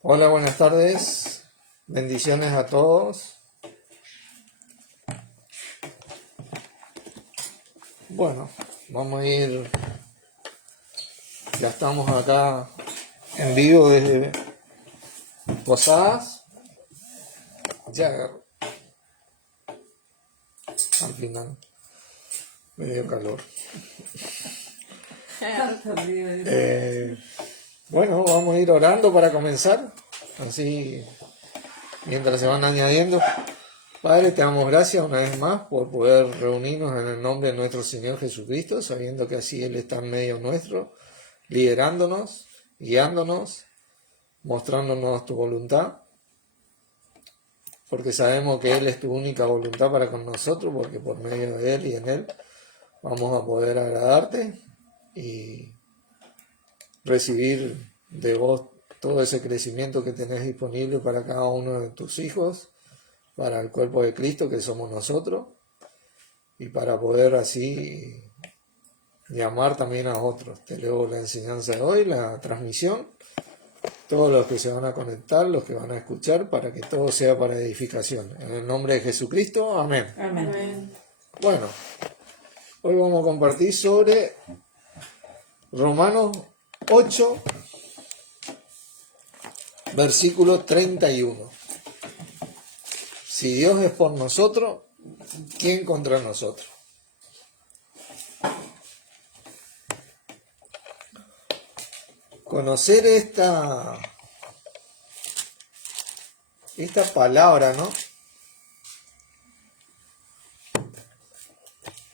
Hola, buenas tardes. Bendiciones a todos. Bueno, vamos a ir. Ya estamos acá en vivo desde Posadas. Ya al final me dio calor. Bueno, vamos a ir orando para comenzar. Así, mientras se van añadiendo. Padre, te damos gracias una vez más por poder reunirnos en el nombre de nuestro Señor Jesucristo, sabiendo que así Él está en medio nuestro, liderándonos, guiándonos, mostrándonos tu voluntad, porque sabemos que Él es tu única voluntad para con nosotros, porque por medio de Él y en Él vamos a poder agradarte y recibir de vos todo ese crecimiento que tenés disponible para cada uno de tus hijos, para el cuerpo de Cristo que somos nosotros, y para poder así llamar también a otros. Te leo la enseñanza de hoy, la transmisión, todos los que se van a conectar, los que van a escuchar, para que todo sea para edificación. En el nombre de Jesucristo, amén. Amén. Bueno, hoy vamos a compartir sobre Romanos 8, versículo 31. Si Dios es por nosotros, ¿quién contra nosotros? Conocer esta palabra, ¿no?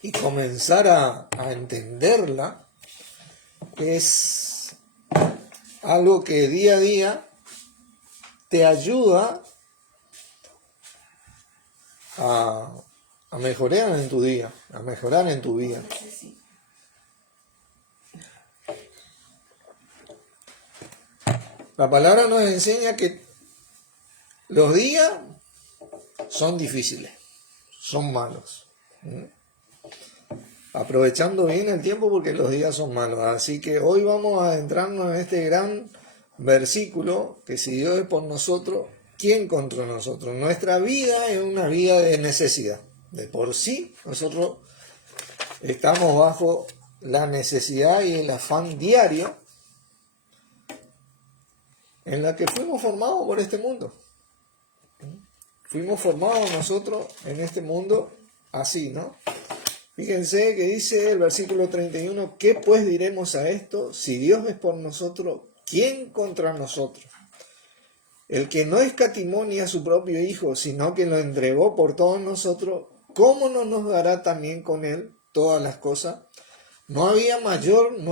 Y comenzar a entenderla es algo que día a día te ayuda a mejorar en tu día, a mejorar en tu vida. La palabra nos enseña que los días son difíciles, son malos. Aprovechando bien el tiempo porque los días son malos. Así que hoy vamos a adentrarnos en este gran versículo que si Dios es por nosotros, ¿quién contra nosotros? Nuestra vida es una vida de necesidad. De por sí, nosotros estamos bajo la necesidad y el afán diario en la que fuimos formados por este mundo. Fuimos formados nosotros en este mundo así, ¿no? Fíjense que dice el versículo 31, ¿qué pues diremos a esto? Si Dios es por nosotros, ¿quién contra nosotros? El que no escatimó ni a su propio Hijo, sino que lo entregó por todos nosotros, ¿cómo no nos dará también con Él todas las cosas? No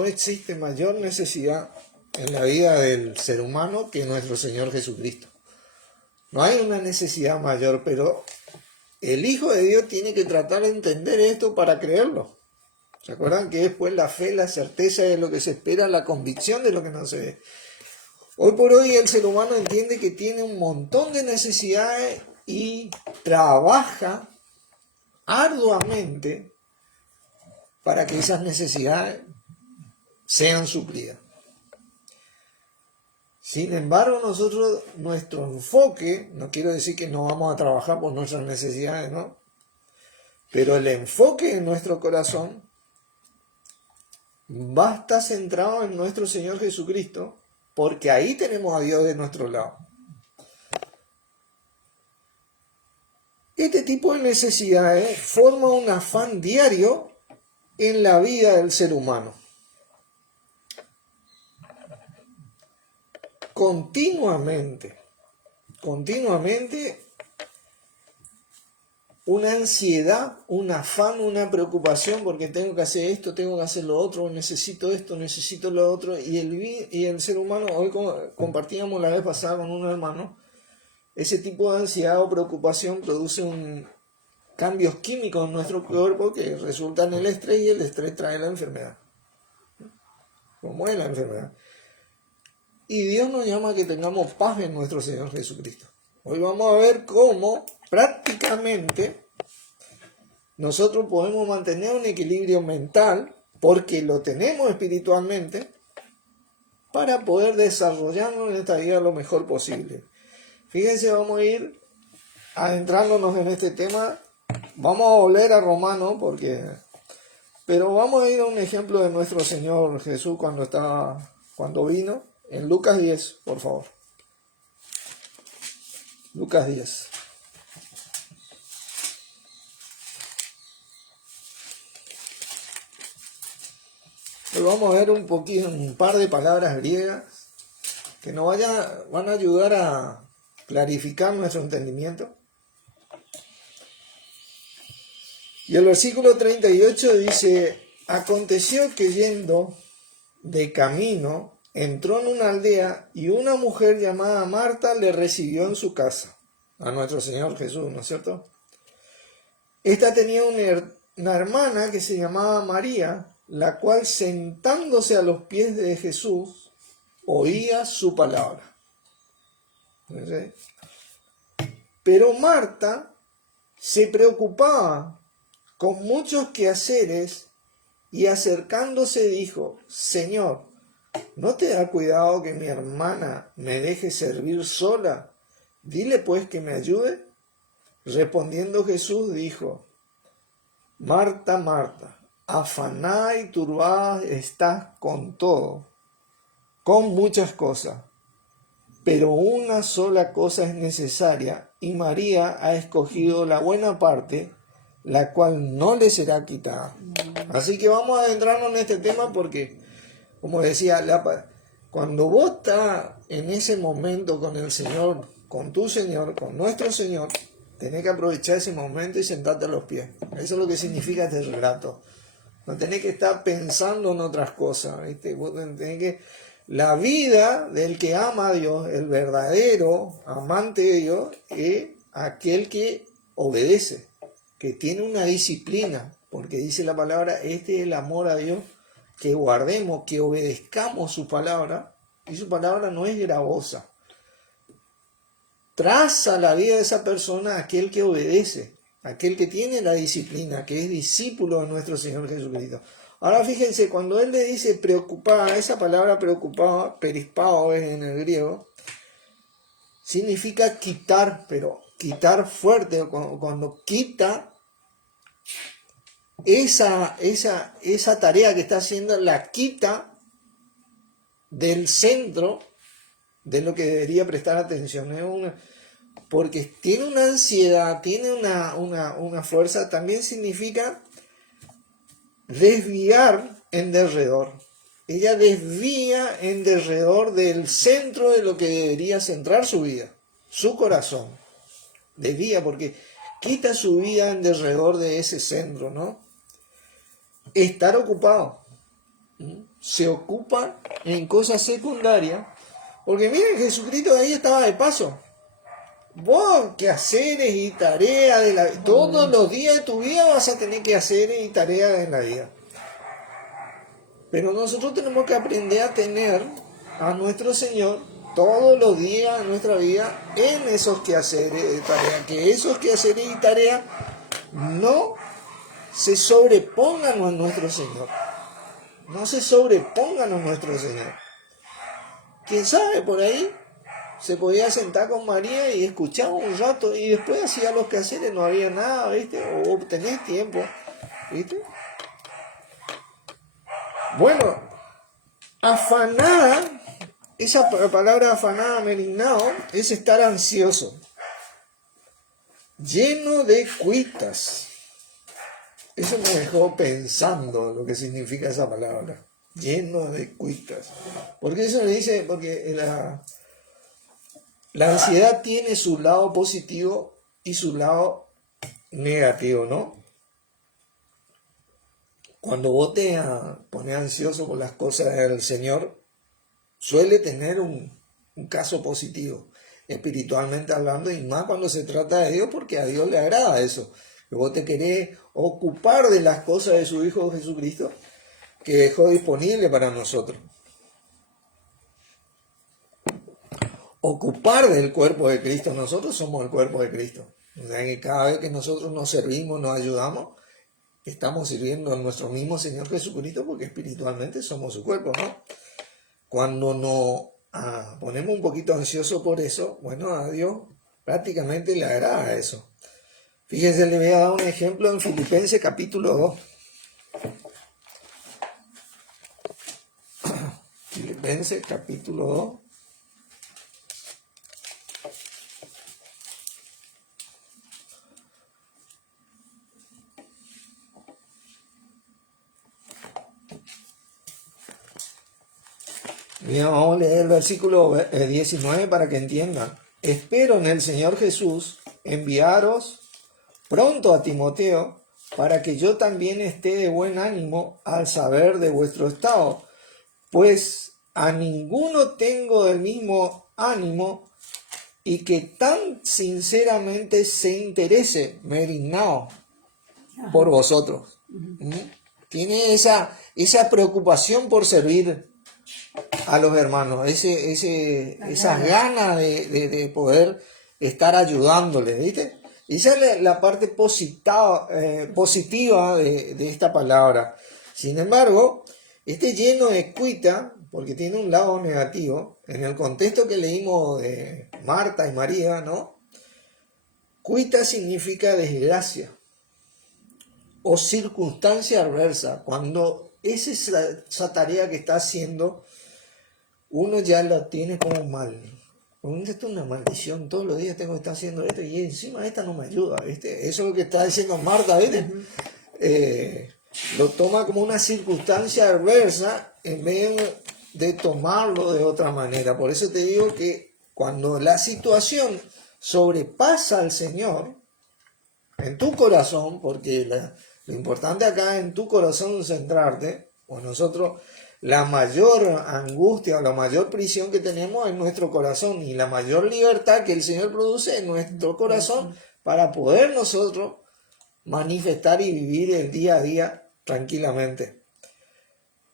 existe mayor necesidad en la vida del ser humano que nuestro Señor Jesucristo. No hay una necesidad mayor, pero el Hijo de Dios tiene que tratar de entender esto para creerlo. ¿Se acuerdan que después la fe, la certeza de lo que se espera, la convicción de lo que no se ve? Hoy por hoy el ser humano entiende que tiene un montón de necesidades y trabaja arduamente para que esas necesidades sean suplidas. Sin embargo, nosotros, nuestro enfoque, no quiero decir que no vamos a trabajar por nuestras necesidades, ¿no? Pero el enfoque en nuestro corazón va a estar centrado en nuestro Señor Jesucristo, porque ahí tenemos a Dios de nuestro lado. Este tipo de necesidades forma un afán diario en la vida del ser humano. Continuamente, una ansiedad, un afán, una preocupación porque tengo que hacer esto, tengo que hacer lo otro, necesito esto, necesito lo otro, y el ser humano, hoy compartíamos la vez pasada con un hermano, ese tipo de ansiedad o preocupación produce cambios químicos en nuestro cuerpo que resultan en el estrés, y el estrés trae la enfermedad. ¿Cómo es la enfermedad? Y Dios nos llama a que tengamos paz en nuestro Señor Jesucristo. Hoy vamos a ver cómo prácticamente nosotros podemos mantener un equilibrio mental, porque lo tenemos espiritualmente, para poder desarrollarnos en esta vida lo mejor posible. Fíjense, vamos a ir adentrándonos en este tema. Vamos a volver a Romanos, pero vamos a ir a un ejemplo de nuestro Señor Jesús cuando vino, en Lucas 10, por favor. Lucas 10. Hoy vamos a ver un par de palabras griegas que nos van a ayudar a clarificar nuestro entendimiento. Y el versículo 38 dice: aconteció que yendo de camino, entró en una aldea y una mujer llamada Marta le recibió en su casa, a nuestro Señor Jesús, ¿no es cierto? Esta tenía una hermana que se llamaba María, la cual sentándose a los pies de Jesús, oía su palabra. ¿Sí? Pero Marta se preocupaba con muchos quehaceres y acercándose dijo: Señor, ¿no te da cuidado que mi hermana me deje servir sola? Dile pues que me ayude. Respondiendo Jesús dijo: Marta, Marta, afanada y turbada estás con todo, con muchas cosas, pero una sola cosa es necesaria, y María ha escogido la buena parte, la cual no le será quitada. Así que vamos a adentrarnos en este tema porque, como decía, cuando vos estás en ese momento con el Señor, con tu Señor, con nuestro Señor, tenés que aprovechar ese momento y sentarte a los pies. Eso es lo que significa este relato. No tenés que estar pensando en otras cosas, ¿viste? Vos tenés que... La vida del que ama a Dios, el verdadero amante de Dios, es aquel que obedece, que tiene una disciplina, porque dice la palabra, este es el amor a Dios, que guardemos, que obedezcamos su palabra, y su palabra no es gravosa. Traza la vida de esa persona aquel que obedece, aquel que tiene la disciplina, que es discípulo de nuestro Señor Jesucristo. Ahora fíjense, cuando él le dice preocupada, esa palabra preocupada, perispao es en el griego, significa quitar, pero quitar fuerte, cuando quita esa tarea que está haciendo, la quita del centro de lo que debería prestar atención. Porque tiene una ansiedad, tiene una fuerza, también significa desviar en derredor. Ella desvía en derredor del centro de lo que debería centrar su vida, su corazón. Desvía porque quita su vida en derredor de ese centro, ¿no? Estar ocupado. Se ocupa en cosas secundarias. Porque miren, Jesucristo ahí estaba de paso. Vos, quehaceres y tareas de la todos los días de tu vida vas a tener quehaceres y tareas en la vida. Pero nosotros tenemos que aprender a tener a nuestro Señor todos los días de nuestra vida en esos quehaceres y tareas. Que esos quehaceres y tareas no se sobrepongan a nuestro Señor. No se sobrepongan a nuestro Señor. ¿Quién sabe? Por ahí se podía sentar con María y escuchaba un rato y después hacía los quehaceres, no había nada, ¿viste? O tenés tiempo, ¿viste? Bueno, afanada, esa palabra afanada, melignado, es estar ansioso, lleno de cuitas. Eso me dejó pensando lo que significa esa palabra, lleno de cuitas. Porque eso me dice, porque la ansiedad tiene su lado positivo y su lado negativo, ¿no? Cuando vos te pones ansioso por las cosas del Señor, suele tener un caso positivo, espiritualmente hablando, y más cuando se trata de Dios, porque a Dios le agrada eso, que vos te querés ocupar de las cosas de su Hijo Jesucristo, que dejó disponible para nosotros. Ocupar del cuerpo de Cristo, nosotros somos el cuerpo de Cristo. O sea que cada vez que nosotros nos servimos, nos ayudamos, estamos sirviendo a nuestro mismo Señor Jesucristo porque espiritualmente somos su cuerpo, ¿no? cuando nos ponemos un poquito ansiosos por eso, bueno, a Dios prácticamente le agrada eso. Fíjense, le voy a dar un ejemplo en Filipenses capítulo 2. Filipenses capítulo 2. Bien, vamos a leer el versículo 19 para que entiendan. Espero en el Señor Jesús enviaros pronto a Timoteo para que yo también esté de buen ánimo al saber de vuestro estado, pues a ninguno tengo del mismo ánimo y que tan sinceramente se interese, merignao, por vosotros. Tiene esa preocupación por servir a los hermanos, esas ganas de poder estar ayudándoles, ¿viste? Esa es la parte positiva de esta palabra. Sin embargo, este lleno de cuita, porque tiene un lado negativo, en el contexto que leímos de Marta y María, ¿no? Cuita significa desgracia o circunstancia adversa, cuando es esa tarea que está haciendo, uno ya la tiene como mal. Esto es una maldición, todos los días tengo que estar haciendo esto y encima esta no me ayuda, ¿viste? Eso es lo que está diciendo Marta, ¿viste? Lo toma como una circunstancia adversa en vez de tomarlo de otra manera. Por eso te digo que cuando la situación sobrepasa al Señor, en tu corazón, porque lo importante acá es en tu corazón centrarte, pues nosotros la mayor angustia o la mayor prisión que tenemos es nuestro corazón y la mayor libertad que el Señor produce en nuestro corazón para poder nosotros manifestar y vivir el día a día tranquilamente.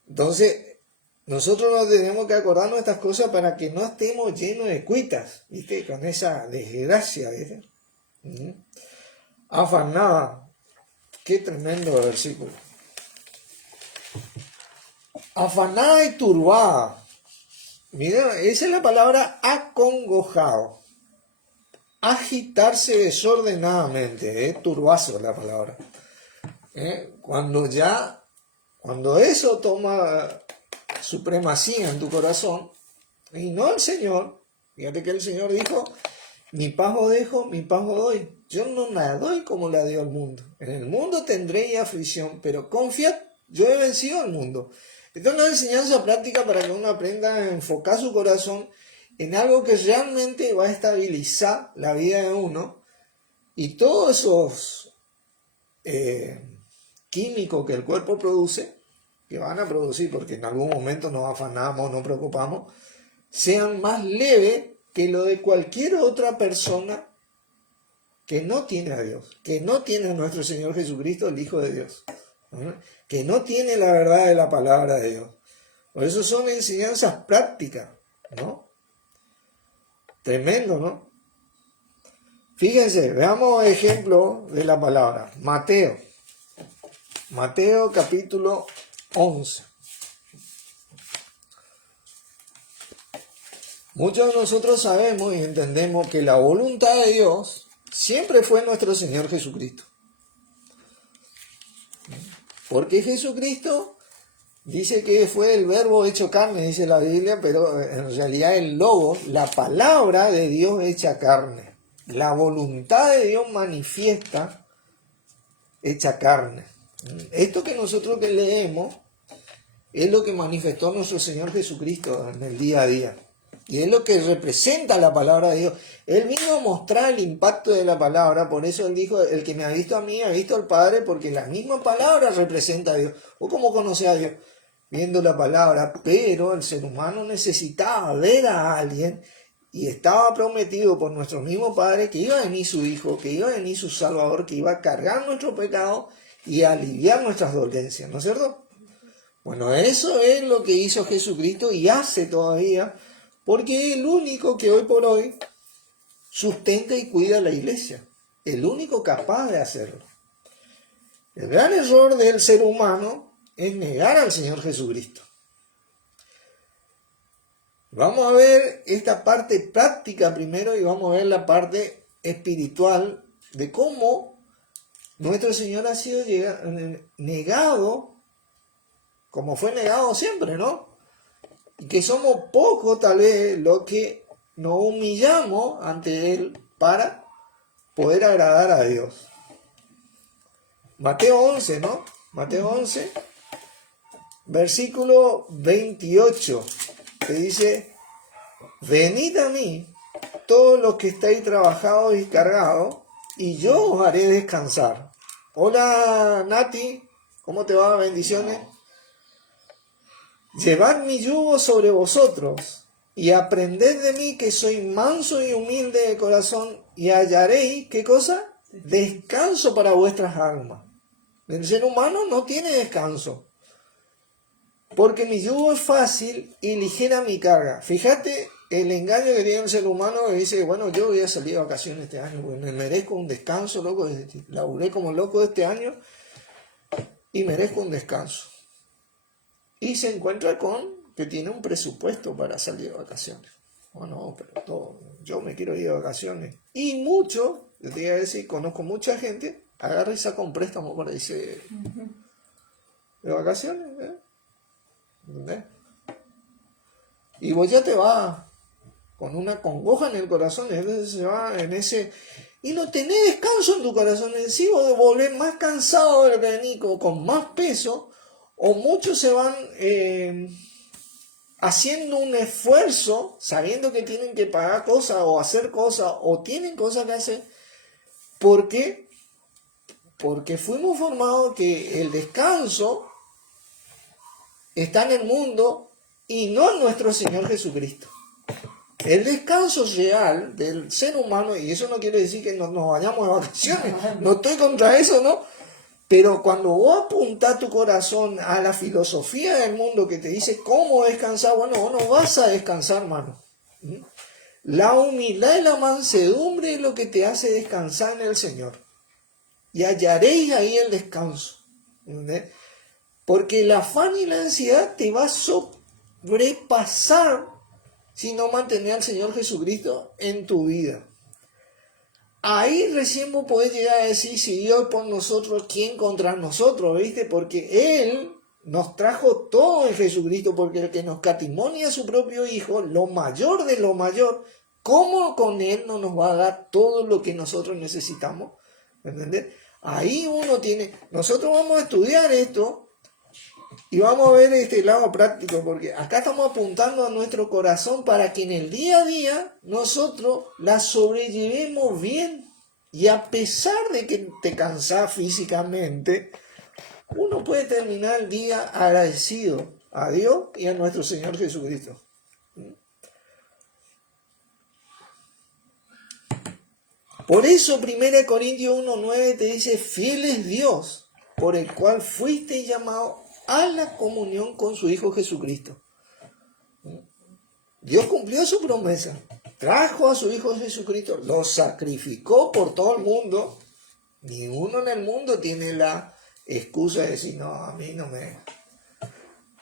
Entonces, nosotros nos tenemos que acordarnos de estas cosas para que no estemos llenos de cuitas, ¿viste? Con esa desgracia, ¿viste? Afanada. Qué tremendo versículo. Afanada y turbada. Miren, esa es la palabra acongojado. Agitarse desordenadamente. Turbazo es la palabra. Cuando eso toma supremacía en tu corazón, y no el Señor, fíjate que el Señor dijo, mi paz os dejo, mi paz os doy. Yo no la doy como la dio al mundo. En el mundo tendréis aflicción, pero confiad, yo he vencido al mundo. Esta es una enseñanza práctica para que uno aprenda a enfocar su corazón en algo que realmente va a estabilizar la vida de uno y todos esos químicos que el cuerpo produce, que van a producir porque en algún momento nos afanamos, nos preocupamos, sean más leves que lo de cualquier otra persona que no tiene a Dios, que no tiene a nuestro Señor Jesucristo, el Hijo de Dios, que no tiene la verdad de la palabra de Dios. Por eso son enseñanzas prácticas, ¿no? Tremendo, ¿no? Fíjense, veamos ejemplo de la palabra. Mateo capítulo 11. Muchos de nosotros sabemos y entendemos que la voluntad de Dios siempre fue nuestro Señor Jesucristo. Porque Jesucristo dice que fue el verbo hecho carne, dice la Biblia, pero en realidad el Logos, la palabra de Dios hecha carne. La voluntad de Dios manifiesta hecha carne. Esto que nosotros que leemos es lo que manifestó nuestro Señor Jesucristo en el día a día. Y es lo que representa la palabra de Dios. Él vino a mostrar el impacto de la palabra, por eso él dijo, el que me ha visto a mí, ha visto al Padre, porque la misma palabra representa a Dios. ¿O cómo conoce a Dios? Viendo la palabra, pero el ser humano necesitaba ver a alguien y estaba prometido por nuestro mismo Padre que iba a venir su Hijo, que iba a venir su Salvador, que iba a cargar nuestro pecado y a aliviar nuestras dolencias, ¿no es cierto? Bueno, eso es lo que hizo Jesucristo y hace todavía, porque es el único que hoy por hoy sustenta y cuida la iglesia, el único capaz de hacerlo. El gran error del ser humano es negar al Señor Jesucristo. Vamos a ver esta parte práctica primero y vamos a ver la parte espiritual de cómo nuestro Señor ha sido negado, como fue negado siempre, ¿no? Y que somos pocos tal vez los que nos humillamos ante Él para poder agradar a Dios. Mateo 11, ¿no? Mateo 11, versículo 28, que dice: venid a mí, todos los que estáis trabajados y cargados, y yo os haré descansar. Hola Nati, ¿cómo te va? Bendiciones. Llevad mi yugo sobre vosotros, y aprended de mí, que soy manso y humilde de corazón, y hallaréis, ¿qué cosa? Descanso para vuestras almas. El ser humano no tiene descanso, porque mi yugo es fácil y ligera mi carga. Fíjate el engaño que tiene el ser humano, que dice, bueno, yo voy a salir de vacaciones este año, porque me merezco un descanso, loco, laburé como loco este año y merezco un descanso. Y se encuentra con que tiene un presupuesto para salir de vacaciones. Oh, no, pero yo me quiero ir de vacaciones. Y mucho, yo te iba a decir, conozco mucha gente, agarra y saca un préstamo para irse de vacaciones, ¿eh? ¿Entendés? Y vos ya te vas con una congoja en el corazón, y a veces se va en ese... Y no tenés descanso en tu corazón, encima de volver más cansado del venico, con más peso, o muchos se van haciendo un esfuerzo, sabiendo que tienen que pagar cosas, o hacer cosas, o tienen cosas que hacer. ¿Por qué? Porque fuimos formados que el descanso está en el mundo y no en nuestro Señor Jesucristo. El descanso real del ser humano, y eso no quiere decir que nos vayamos de vacaciones, no estoy contra eso, ¿no? Pero cuando vos apuntás tu corazón a la filosofía del mundo que te dice cómo descansar, bueno, vos no vas a descansar, hermano. La humildad y la mansedumbre es lo que te hace descansar en el Señor. Y hallaréis ahí el descanso. ¿Entendés? Porque el afán y la ansiedad te va a sobrepasar si no mantenés al Señor Jesucristo en tu vida. Ahí recién vos podés llegar a decir, si Dios es por nosotros, ¿quién contra nosotros? ¿Viste? Porque Él nos trajo todo en Jesucristo, porque el que nos catimonia a su propio Hijo, lo mayor de lo mayor, ¿cómo con Él no nos va a dar todo lo que nosotros necesitamos? ¿Entendés? Ahí uno tiene... Nosotros vamos a estudiar esto y vamos a ver este lado práctico, porque acá estamos apuntando a nuestro corazón para que en el día a día nosotros la sobrellevemos bien. Y a pesar de que te cansás físicamente, uno puede terminar el día agradecido a Dios y a nuestro Señor Jesucristo. Por eso 1 Corintios 1:9 te dice, fiel es Dios, por el cual fuiste llamado a la comunión con su Hijo Jesucristo. Dios cumplió su promesa, trajo a su Hijo Jesucristo, lo sacrificó por todo el mundo. Ninguno en el mundo tiene la excusa de decir, no, a mí no me...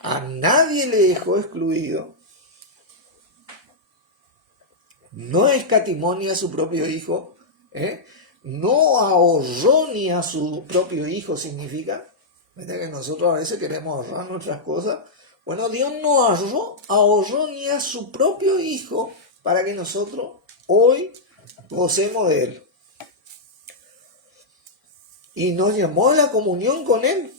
A nadie le dejó excluido. No escatimó ni a su propio Hijo, no ahorró ni a su propio Hijo, significa... ¿Viste que nosotros a veces queremos ahorrar nuestras cosas? Bueno, Dios no ahorró ni a su propio Hijo para que nosotros hoy gocemos de Él. Y nos llamó a la comunión con Él.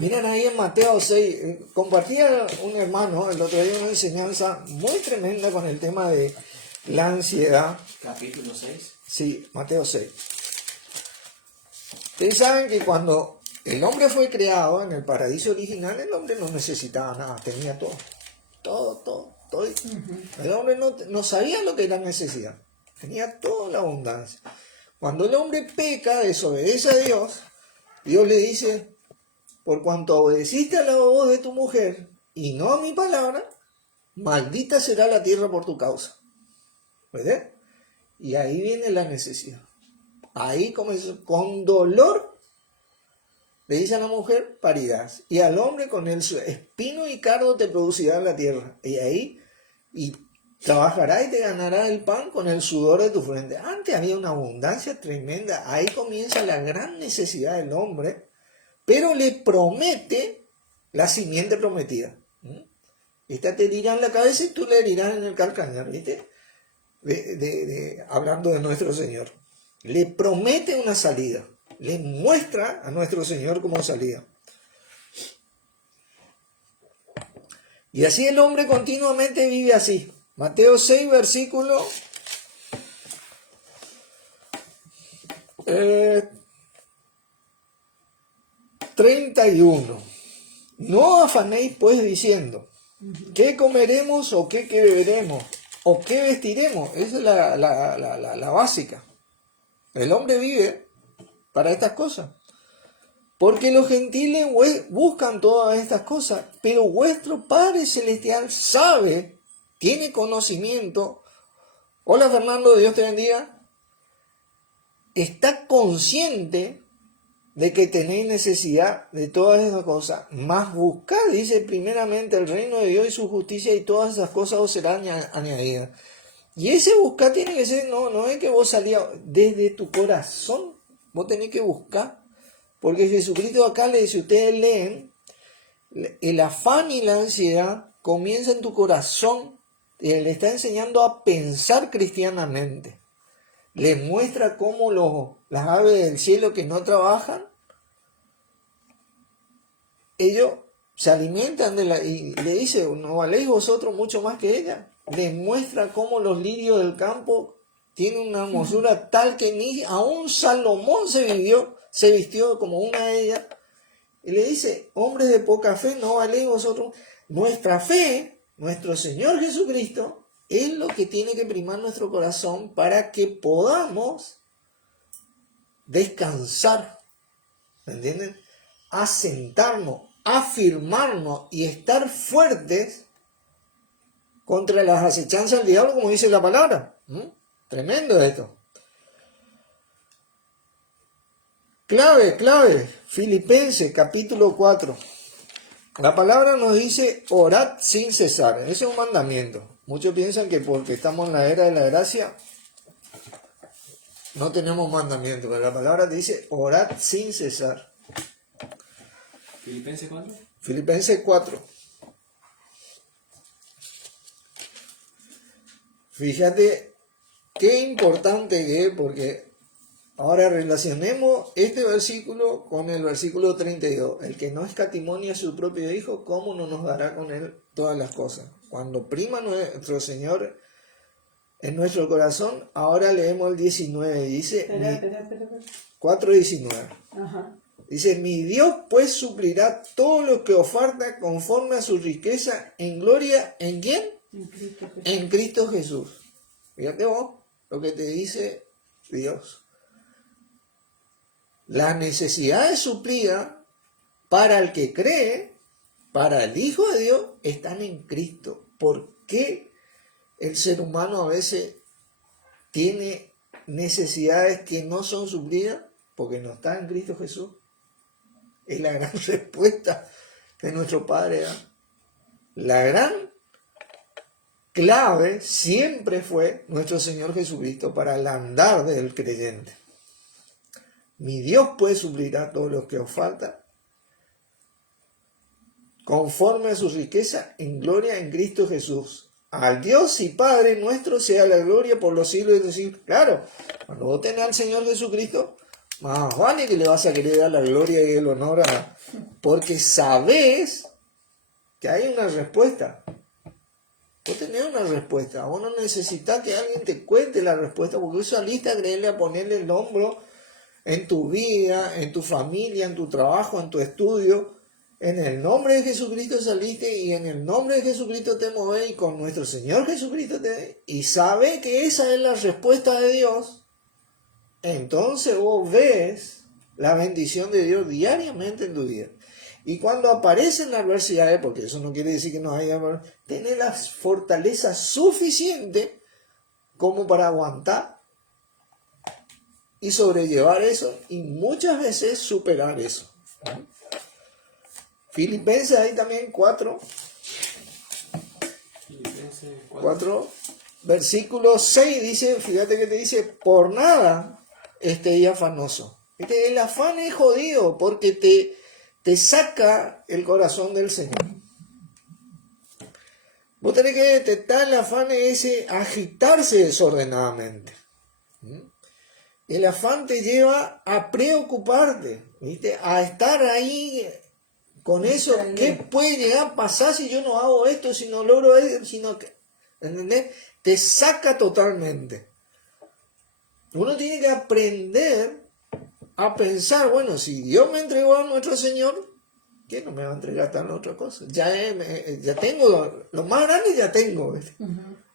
Miren ahí en Mateo 6, compartía un hermano el otro día una enseñanza muy tremenda con el tema de la ansiedad. Capítulo 6. Sí, Mateo 6. Ustedes saben que cuando el hombre fue creado en el paraíso original, el hombre no necesitaba nada, tenía todo. Todo. El hombre no sabía lo que era necesidad, tenía toda la abundancia. Cuando el hombre peca, desobedece a Dios, Dios le dice, por cuanto obedeciste a la voz de tu mujer y no a mi palabra, maldita será la tierra por tu causa. ¿Verdad? Y ahí viene la necesidad. Ahí comenzó, con dolor le dice a la mujer, parirás, y al hombre con el espino y cardo te producirá la tierra, y ahí, y trabajará y te ganará el pan con el sudor de tu frente. Antes había una abundancia tremenda, ahí comienza la gran necesidad del hombre, pero le promete la simiente prometida. Esta te herirá en la cabeza y tú le herirás en el calcañar, ¿viste? Hablando de nuestro Señor. Le promete una salida, le muestra a nuestro Señor como salida. Y así el hombre continuamente vive así. Mateo 6, versículo 31. No afanéis pues diciendo, ¿qué comeremos o qué beberemos? ¿O qué vestiremos? Esa es la básica. El hombre vive para estas cosas. Porque los gentiles buscan todas estas cosas, pero vuestro Padre Celestial sabe, tiene conocimiento. Hola Fernando, Dios te bendiga. Está consciente de que tenéis necesidad de todas esas cosas. Más buscad, dice, primeramente el reino de Dios y su justicia, y todas esas cosas os serán añadidas. Y ese buscar tiene que ser, no es que vos salías desde tu corazón, vos tenés que buscar. Porque Jesucristo acá le dice, ustedes leen, el afán y la ansiedad comienza en tu corazón, y le está enseñando a pensar cristianamente. Le muestra cómo las aves del cielo que no trabajan, ellos se alimentan y le dice, ¿no valéis vosotros mucho más que ella? Le muestra cómo los lirios del campo tienen una hermosura tal que ni aún Salomón se vistió como una de ellas. Y le dice, hombres de poca fe, ¿no valéis vosotros? Nuestra fe, nuestro Señor Jesucristo, es lo que tiene que primar nuestro corazón para que podamos descansar, ¿me entienden? Asentarnos, afirmarnos y estar fuertes contra las acechanzas del diablo, como dice la palabra. Tremendo esto. Clave, Filipenses capítulo 4. La palabra nos dice, orad sin cesar. Ese es un mandamiento. Muchos piensan que porque estamos en la era de la gracia, no tenemos mandamiento, pero la palabra dice, orad sin cesar. ¿Filipenses 4? Filipenses 4. Fíjate qué importante que es, porque ahora relacionemos este versículo con el versículo 32. El que no escatimonia a su propio Hijo, ¿cómo no nos dará con él todas las cosas? Cuando prima nuestro Señor en nuestro corazón, ahora leemos el 19. Dice, 4:19. Ajá. Dice, mi Dios pues suplirá todo lo que os falta conforme a su riqueza en gloria. ¿En quién? En Cristo Jesús. En Cristo Jesús. Fíjate vos lo que te dice Dios. Las necesidades suplidas para el que cree, para el Hijo de Dios, están en Cristo. ¿Por qué el ser humano a veces tiene necesidades que no son suplidas? Porque no está en Cristo Jesús. Es la gran respuesta que nuestro Padre da. La gran clave siempre fue nuestro Señor Jesucristo para el andar del creyente. Mi Dios pues suplirá todo lo que os falta conforme a su riqueza en gloria en Cristo Jesús. Al Dios y Padre nuestro sea la gloria por los siglos de los siglos. Claro, cuando vos tenés al Señor Jesucristo, más vale que le vas a querer dar la gloria y el honor porque sabes que hay una respuesta. Vos tenés una respuesta. Vos no necesitas que alguien te cuente la respuesta, porque vos saliste a creerle, a ponerle el hombro en tu vida, en tu familia, en tu trabajo, en tu estudio. En el nombre de Jesucristo saliste y en el nombre de Jesucristo te mueves y con nuestro Señor Jesucristo y sabe que esa es la respuesta de Dios. Entonces vos ves la bendición de Dios diariamente en tu vida. Y cuando aparecen las adversidades, porque eso no quiere decir que no haya, tener la fortaleza suficiente como para aguantar y sobrellevar eso y muchas veces superar eso. Filipenses ahí también 4, Filipenses 4, versículo 6 dice, fíjate que te dice, por nada estéis afanoso. ¿Viste? El afán es jodido porque te saca el corazón del Señor. Vos tenés que detectar el afán ese agitarse desordenadamente. El afán te lleva a preocuparte, ¿viste? A estar ahí con eso. ¿Qué puede llegar a pasar si yo no hago esto, si no logro esto, sino que, ¿entendés? Te saca totalmente. Uno tiene que aprender a pensar, bueno, si Dios me entregó a nuestro Señor, ¿quién no me va a entregar tal otra cosa? Ya tengo, lo más grande ya tengo, ¿ves?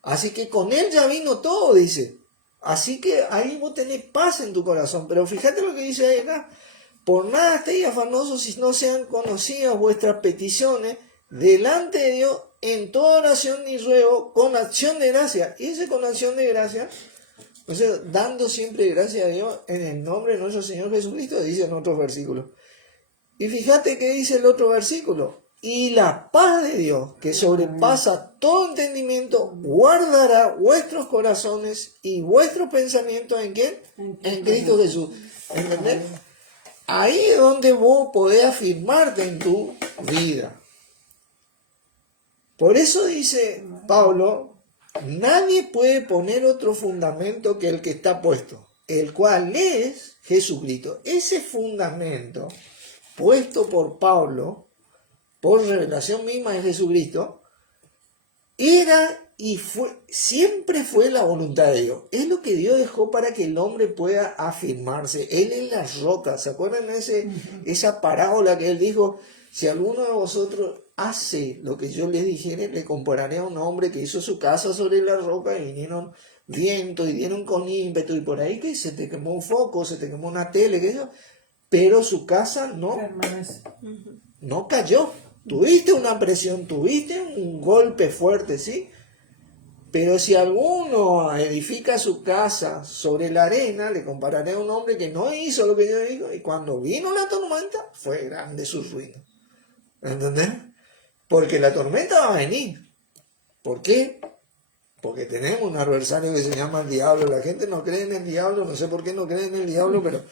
Así que con Él ya vino todo, dice. Así que ahí vos tenés paz en tu corazón. Pero fíjate lo que dice ahí acá. Por nada estéis afanosos si no sean conocidas vuestras peticiones delante de Dios en toda oración y ruego con acción de gracia. Y ese con acción de gracia, o sea, dando siempre gracias a Dios en el nombre de nuestro Señor Jesucristo, dice en otros versículos. Y fíjate que dice el otro versículo. Y la paz de Dios, que sobrepasa todo entendimiento, guardará vuestros corazones y vuestros pensamientos ¿en quién? En Cristo Jesús. ¿Entendés? Ahí es donde vos podés afirmarte en tu vida. Por eso dice Pablo, nadie puede poner otro fundamento que el que está puesto, el cual es Jesucristo. Ese fundamento puesto por Pablo, por revelación misma de Jesucristo, era y siempre fue la voluntad de Dios. Es lo que Dios dejó para que el hombre pueda afirmarse. Él es la roca. ¿Se acuerdan de esa parábola que él dijo? Si alguno de vosotros hace lo que yo les dijere, le compararé a un hombre que hizo su casa sobre la roca y vinieron viento y dieron con ímpetu y por ahí que se te quemó un foco, se te quemó una tele, que eso, pero su casa no cayó. Tuviste una presión, tuviste un golpe fuerte, ¿sí? Pero si alguno edifica su casa sobre la arena, le compararé a un hombre que no hizo lo que yo digo, y cuando vino la tormenta, fue grande su ruina. ¿Entendés? Porque la tormenta va a venir. ¿Por qué? Porque tenemos un adversario que se llama el diablo. La gente no cree en el diablo, no sé por qué no cree en el diablo, pero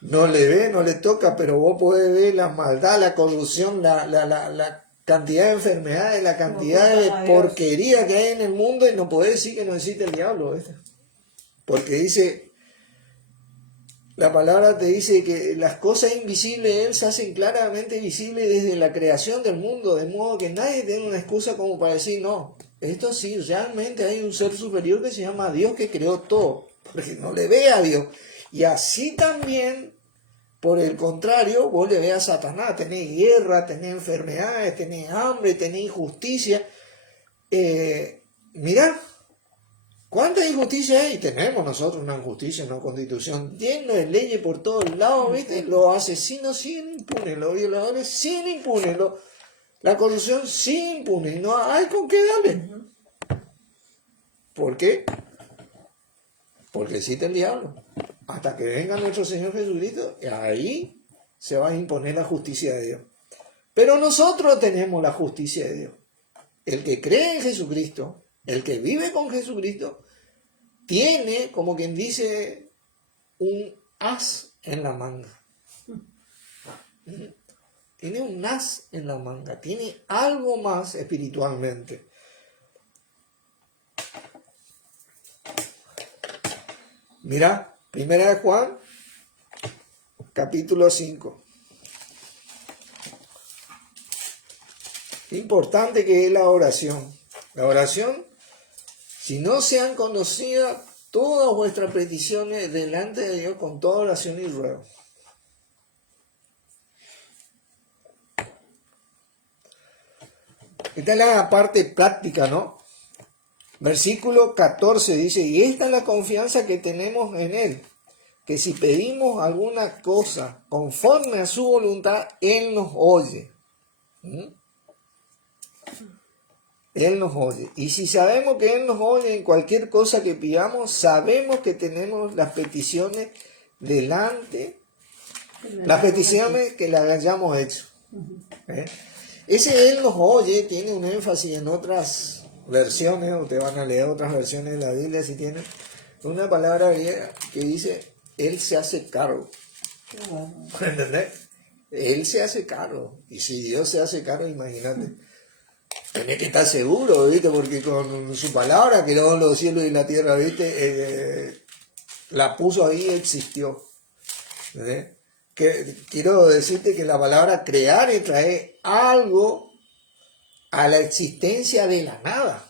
no le ve, no le toca, pero vos podés ver la maldad, la corrupción, la cantidad de enfermedades, la cantidad de porquería que hay en el mundo y no podés decir que no existe el diablo, ¿viste? Porque dice, la palabra te dice que las cosas invisibles de Él se hacen claramente visibles desde la creación del mundo, de modo que nadie tiene una excusa como para decir, no, esto sí, realmente hay un ser superior que se llama Dios que creó todo, porque no le ve a Dios. Y así también, por el contrario, vos le veas a Satanás, tenés guerra, tenés enfermedades, tenés hambre, tenés injusticia. Mirá, ¿cuánta injusticia hay? Tenemos nosotros una injusticia, una constitución llena de leyes por todos lados, ¿viste? Los asesinos siguen impunes, los violadores siguen impunes, la corrupción sigue impune, no hay con qué darle. ¿Por qué? Porque existe el diablo. Hasta que venga nuestro Señor Jesucristo, ahí se va a imponer la justicia de Dios. Pero nosotros tenemos la justicia de Dios. El que cree en Jesucristo, el que vive con Jesucristo, tiene, como quien dice, un as en la manga. Tiene un as en la manga, tiene algo más espiritualmente. Mira, Primera de Juan, capítulo 5. Importante que es la oración. La oración, si no sean conocidas todas vuestras peticiones delante de Dios con toda oración y ruego. Esta es la parte práctica, ¿no? Versículo 14 dice, y esta es la confianza que tenemos en Él, que si pedimos alguna cosa conforme a su voluntad, Él nos oye. Él nos oye. Y si sabemos que Él nos oye en cualquier cosa que pidamos, sabemos que tenemos las peticiones delante las peticiones que le hayamos hecho. ¿Eh? Ese Él nos oye tiene un énfasis en otras versiones, o te van a leer otras versiones de la Biblia si tienen, una palabra griega que dice, Él se hace cargo. Qué bueno. ¿Entendés? Él se hace cargo. Y si Dios se hace cargo, imagínate. Tenés que estar seguro, ¿viste? Porque con su palabra creó los cielos y la tierra, ¿viste? La puso ahí y existió. ¿Entendés? Quiero decirte que la palabra crear es traer algo a la existencia de la nada.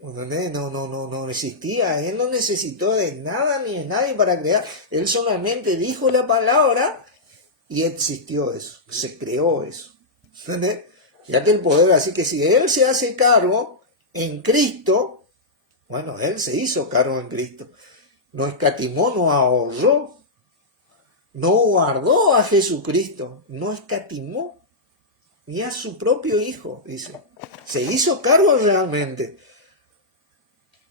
¿Entendés? No existía. Él no necesitó de nada ni de nadie para crear. Él solamente dijo la palabra y existió eso. Se creó eso. ¿Entendés? Ya que el poder, así que si Él se hace cargo en Cristo, bueno, Él se hizo cargo en Cristo. No escatimó, no ahorró, no guardó a Jesucristo, no escatimó ni a su propio Hijo, dice. Se hizo cargo realmente.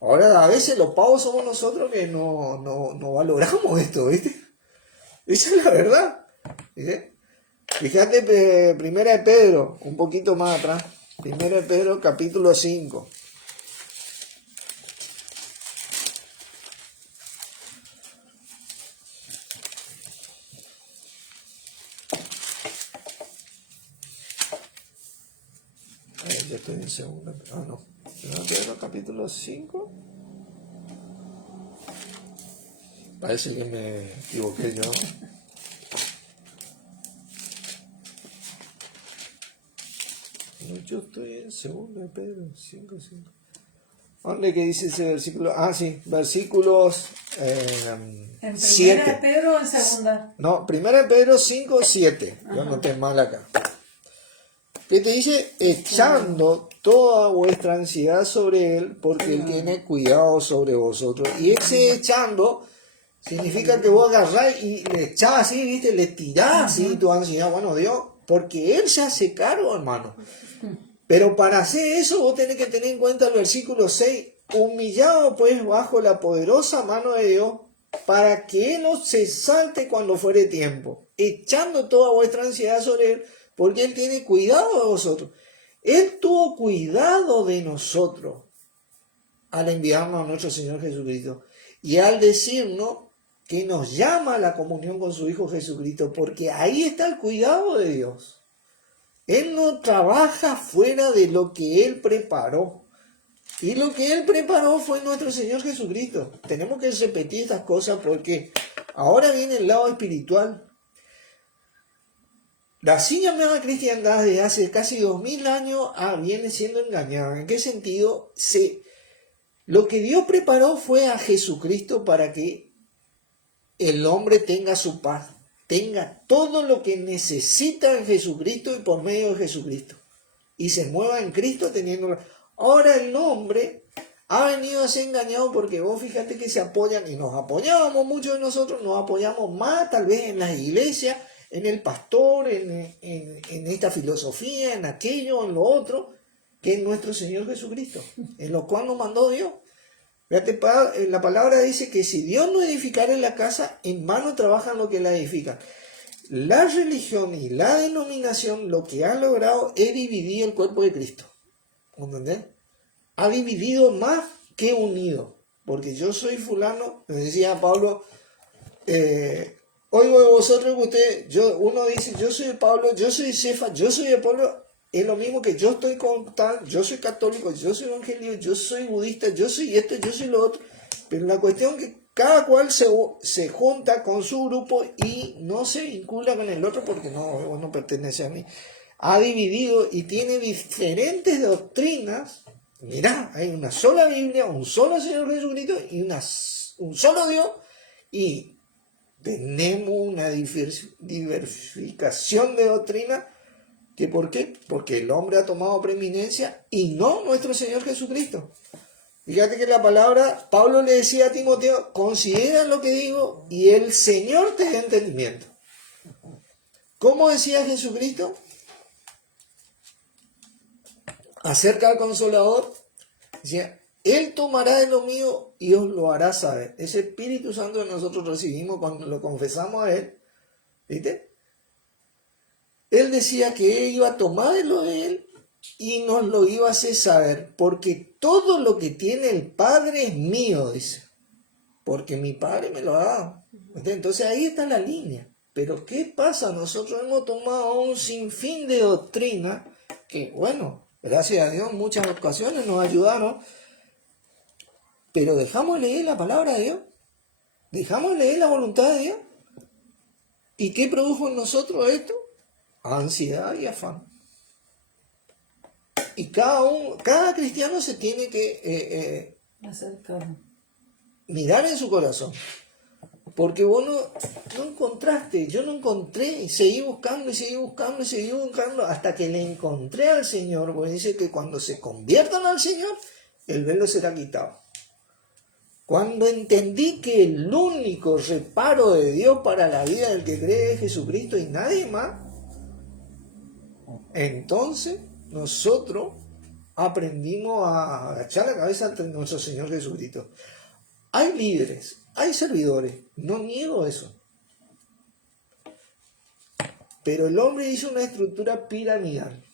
Ahora, a veces los pavos somos nosotros que no valoramos esto, ¿viste? Esa es la verdad. ¿Viste? Fíjate, Primera de Pedro, un poquito más atrás. Primera de Pedro, capítulo 5. Yo estoy en segunda. No. Primera de Pedro, capítulo 5. Parece que me equivoqué yo. No, yo estoy en segunda de Pedro, 5. ¿Dónde que dice ese versículo? Ah, sí, versículos ¿En 7. primera de Pedro o en segunda? No, primera de Pedro 5, 7. Yo anoté mal acá. Que te dice, echando toda vuestra ansiedad sobre Él, porque Él tiene cuidado sobre vosotros. Y ese echando significa que vos agarrás y le echás así, ¿viste? Le tirás así tu ansiedad. Bueno, Dios, porque Él se hace cargo, hermano. Pero para hacer eso vos tenés que tener en cuenta el versículo 6. Humillado pues bajo la poderosa mano de Dios, para que Él no se salte cuando fuere tiempo. Echando toda vuestra ansiedad sobre Él, porque Él tiene cuidado de vosotros. Él tuvo cuidado de nosotros al enviarnos a nuestro Señor Jesucristo. Y al decirnos que nos llama a la comunión con su Hijo Jesucristo, porque ahí está el cuidado de Dios. Él no trabaja fuera de lo que Él preparó. Y lo que Él preparó fue nuestro Señor Jesucristo. Tenemos que repetir estas cosas porque ahora viene el lado espiritual. La así llamada cristiandad desde hace casi 2000 años viene siendo engañada. ¿En qué sentido? Lo que Dios preparó fue a Jesucristo para que el hombre tenga su paz, tenga todo lo que necesita en Jesucristo y por medio de Jesucristo. Y se mueva en Cristo teniendo... Ahora el hombre ha venido a ser engañado porque vos fíjate que se apoyan, y nos apoyábamos muchos de nosotros, nos apoyamos más tal vez en las iglesias, en el pastor, en esta filosofía, en aquello, en lo otro, que en nuestro Señor Jesucristo, en lo cual nos mandó Dios. Fíjate, la palabra dice que si Dios no edificara la casa, en vano trabajan los que la edifican. La religión y la denominación lo que ha logrado es dividir el cuerpo de Cristo. ¿Entendés? Ha dividido más que unido. Porque yo soy fulano, me decía Pablo, oigo de vosotros que uno dice, yo soy de Pablo, yo soy de Cefa, yo soy de Pablo. Es lo mismo que yo estoy con tal, yo soy católico, yo soy evangélico, yo soy budista, yo soy esto, yo soy lo otro. Pero la cuestión es que cada cual se junta con su grupo y no se vincula con el otro porque no pertenece a mí. Ha dividido y tiene diferentes doctrinas. Mirá, hay una sola Biblia, un solo Señor Jesucristo y un solo Dios. Y tenemos una diversificación de doctrina. ¿Que por qué? Porque el hombre ha tomado preeminencia y no nuestro Señor Jesucristo. Fíjate que la palabra, Pablo le decía a Timoteo, considera lo que digo y el Señor te dé entendimiento. ¿Cómo decía Jesucristo? Acerca del Consolador, decía, Él tomará de lo mío y os lo hará saber. Ese Espíritu Santo que nosotros recibimos cuando lo confesamos a Él, ¿viste? Él decía que Él iba a tomar de lo de Él y nos lo iba a hacer saber, porque todo lo que tiene el Padre es mío, dice, porque mi Padre me lo ha dado. Entonces ahí está la línea. Pero ¿qué pasa? Nosotros hemos tomado un sinfín de doctrina que, bueno, gracias a Dios, en muchas ocasiones nos ayudaron, pero dejamos leer la palabra de Dios, dejamos leer la voluntad de Dios. ¿Y qué produjo en nosotros esto? Ansiedad y afán. Y cada cristiano se tiene que Acercarme. mirar en su corazón. Porque vos no encontraste, yo no encontré, y seguí buscando, y seguí buscando, y seguí buscando, hasta que le encontré al Señor. Pues dice que cuando se conviertan al Señor, el velo será quitado. Cuando entendí que el único reparo de Dios para la vida del que cree es Jesucristo y nadie más, entonces nosotros aprendimos a agachar la cabeza ante nuestro Señor Jesucristo. Hay líderes, hay servidores, no niego eso. Pero el hombre hizo una estructura piramidal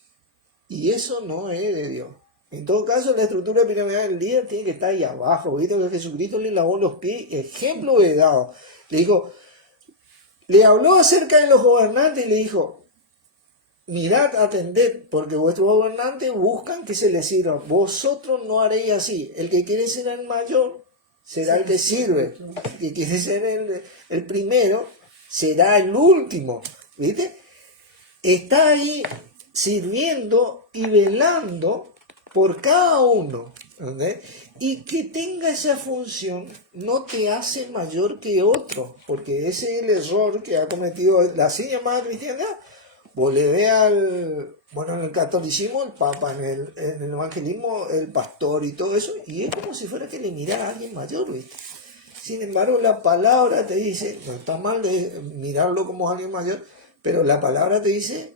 y eso no es de Dios. En todo caso, la estructura piramidal del líder tiene que estar ahí abajo. ¿Viste? Que Jesucristo le lavó los pies, ejemplo de dado. Le dijo, le habló acerca de los gobernantes y le dijo, mirad, atended, porque vuestros gobernantes buscan que se les sirva. Vosotros no haréis así. El que quiere ser el mayor será el que sirve. El que quiere ser el primero será el último. ¿Viste? Está ahí sirviendo y velando por cada uno. ¿Entendés? Y que tenga esa función no te hace mayor que otro, porque ese es el error que ha cometido la así llamada cristiandad. Vos le ve en el catolicismo el papa, en el evangelismo el pastor y todo eso, y es como si fuera que le mirara a alguien mayor, ¿viste? Sin embargo, la palabra te dice, no está mal de mirarlo como alguien mayor, pero la palabra te dice,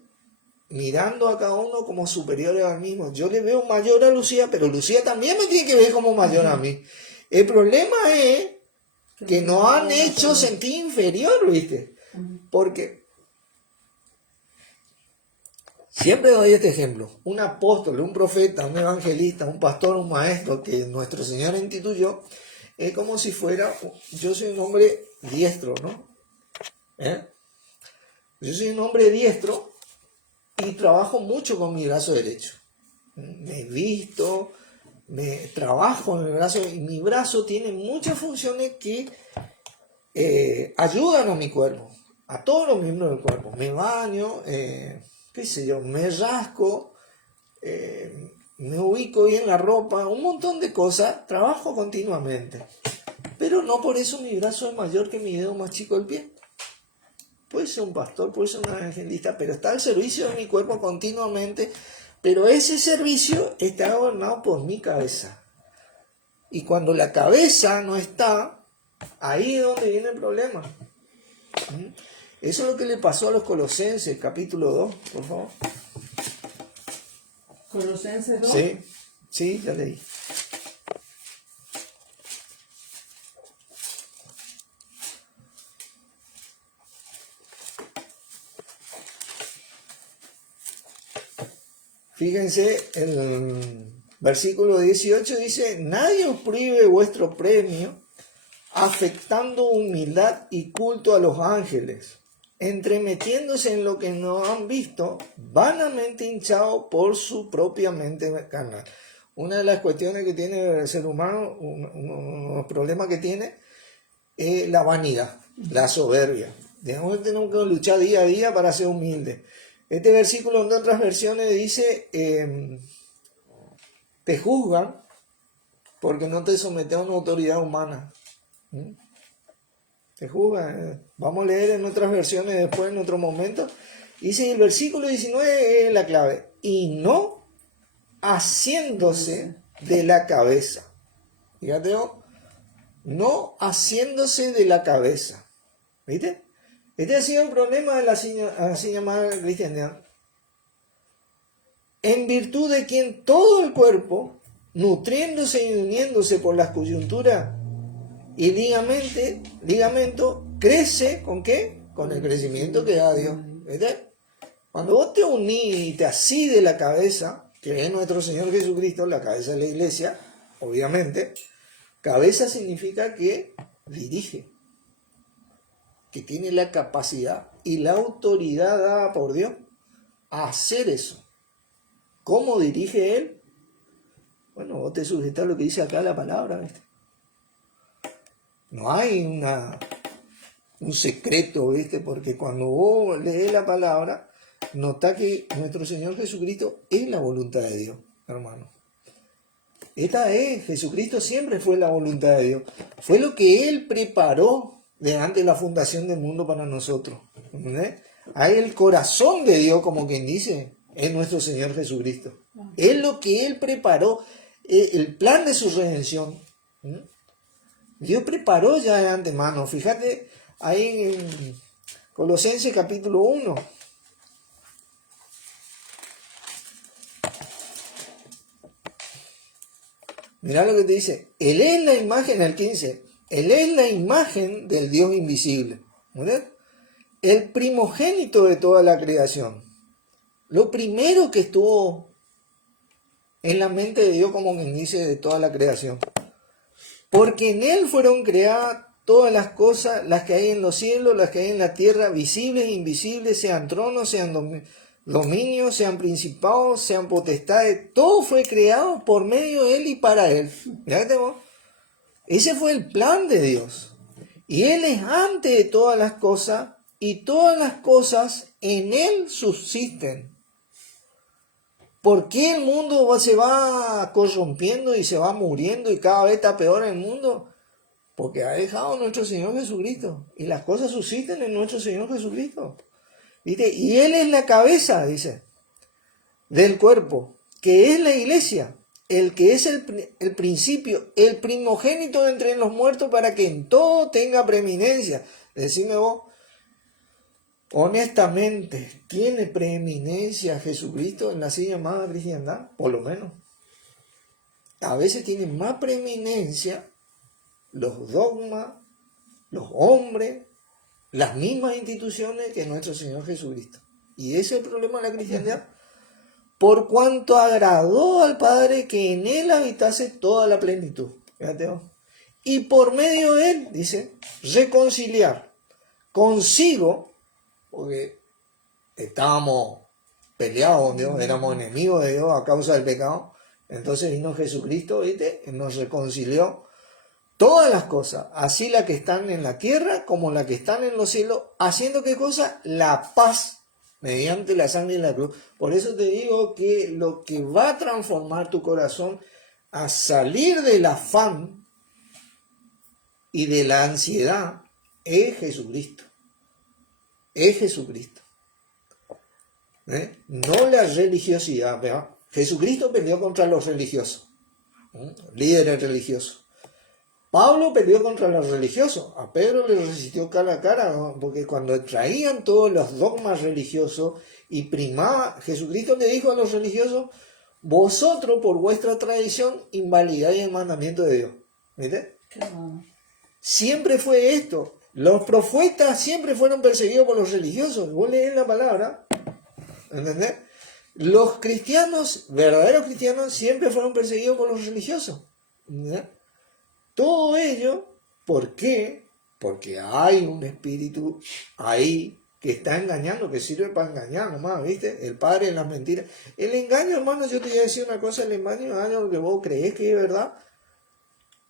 mirando a cada uno como superiores al mismo. Yo le veo mayor a Lucía, pero Lucía también me tiene que ver como mayor a mí. El problema es que nos han hecho sentir inferior, ¿viste? Porque siempre doy este ejemplo. Un apóstol, un profeta, un evangelista, un pastor, un maestro que nuestro Señor instituyó, es como si fuera, yo soy un hombre diestro, ¿no? Yo soy un hombre diestro y trabajo mucho con mi brazo derecho. Me visto, trabajo en el brazo, y mi brazo tiene muchas funciones que ayudan a mi cuerpo, a todos los miembros del cuerpo. Me baño, qué sé yo, me rasco, me ubico bien la ropa, un montón de cosas, trabajo continuamente. Pero no por eso mi brazo es mayor que mi dedo más chico del pie. Puede ser un pastor, puede ser un evangelista, pero está al servicio de mi cuerpo continuamente. Pero ese servicio está gobernado por mi cabeza. Y cuando la cabeza no está, ahí es donde viene el problema. Eso es lo que le pasó a los Colosenses, capítulo 2, por favor. Colosenses 2. Sí, ya leí. Fíjense, el versículo 18 dice, nadie os prive vuestro premio, afectando humildad y culto a los ángeles, entremetiéndose en lo que no han visto, vanamente hinchado por su propia mente carnal. Una de las cuestiones que tiene el ser humano, unos problemas que tiene, es la vanidad, la soberbia. Tenemos que luchar día a día para ser humildes. Este versículo en otras versiones dice, te juzgan porque no te sometes a una autoridad humana. Te juzgan. Vamos a leer en otras versiones después, en otro momento. Dice, el versículo 19 es la clave. Y no haciéndose de la cabeza. Fíjate, no haciéndose de la cabeza. ¿Viste? Este ha sido el problema de la así llamada cristiandad. En virtud de quien todo el cuerpo, nutriéndose y uniéndose por las coyunturas y ligamento, crece, ¿con qué? Con el crecimiento que da Dios. ¿Viste? Cuando vos te unís y te asís de la cabeza, que es nuestro Señor Jesucristo, la cabeza de la iglesia, obviamente, cabeza significa que dirige, que tiene la capacidad y la autoridad dada por Dios a hacer eso. ¿Cómo dirige Él? Bueno, vos te sujetas a lo que dice acá la palabra, ¿viste? No hay un secreto, ¿viste? Porque cuando vos lees la palabra, notá que nuestro Señor Jesucristo es la voluntad de Dios, hermano. Esta es, Jesucristo siempre fue la voluntad de Dios. Fue lo que Él preparó delante de la fundación del mundo para nosotros. ¿Entendés? Hay el corazón de Dios, como quien dice, es nuestro Señor Jesucristo. Es lo que Él preparó, el plan de su redención. Dios preparó ya de antemano. Fíjate ahí en Colosenses capítulo 1. Mirá lo que te dice. Él es la imagen, el 15. Él es la imagen del Dios invisible. ¿Verdad? El primogénito de toda la creación. Lo primero que estuvo en la mente de Dios, como quien dice, de toda la creación. Porque en Él fueron creadas todas las cosas, las que hay en los cielos, las que hay en la tierra, visibles e invisibles, sean tronos, sean dominios, sean principados, sean potestades. Todo fue creado por medio de Él y para Él. Fíjate vos. Ese fue el plan de Dios. Y Él es antes de todas las cosas, y todas las cosas en Él subsisten. ¿Por qué el mundo se va corrompiendo y se va muriendo y cada vez está peor el mundo? Porque ha dejado nuestro Señor Jesucristo. Y las cosas subsisten en nuestro Señor Jesucristo. ¿Viste? Y Él es la cabeza, dice, del cuerpo, que es la iglesia, el que es el principio, el primogénito de entre los muertos, para que en todo tenga preeminencia. Decime vos, honestamente, ¿tiene preeminencia Jesucristo en la así llamada cristiandad? Por lo menos. A veces tiene más preeminencia los dogmas, los hombres, las mismas instituciones que nuestro Señor Jesucristo. Y ese es el problema de la cristiandad. Por cuanto agradó al Padre que en Él habitase toda la plenitud. Fíjate vos. Y por medio de Él, dice, reconciliar consigo, porque estábamos peleados con Dios, éramos enemigos de Dios a causa del pecado. Entonces vino Jesucristo, ¿viste? Nos reconcilió todas las cosas, así las que están en la tierra como las que están en los cielos, haciendo ¿qué cosa? La paz mediante la sangre de la cruz. Por eso te digo que lo que va a transformar tu corazón a salir del afán y de la ansiedad es Jesucristo. Es Jesucristo. No la religiosidad. ¿Verdad? Jesucristo peleó contra los religiosos, líderes religiosos. Pablo peleó contra los religiosos. A Pedro le resistió cara a cara, ¿no? Porque cuando traían todos los dogmas religiosos y primaba, Jesucristo le dijo a los religiosos, vosotros por vuestra tradición invalidáis el mandamiento de Dios. ¿Viste? Siempre fue esto. Los profetas siempre fueron perseguidos por los religiosos. Vos lees la palabra, ¿entendés? Los cristianos, verdaderos cristianos, siempre fueron perseguidos por los religiosos. ¿Entendés? Todo ello, ¿por qué? Porque hay un espíritu ahí que está engañando, que sirve para engañar nomás, ¿viste? El padre de las mentiras. El engaño, hermano, yo te voy a decir una cosa, el engaño es algo que vos creés que es verdad,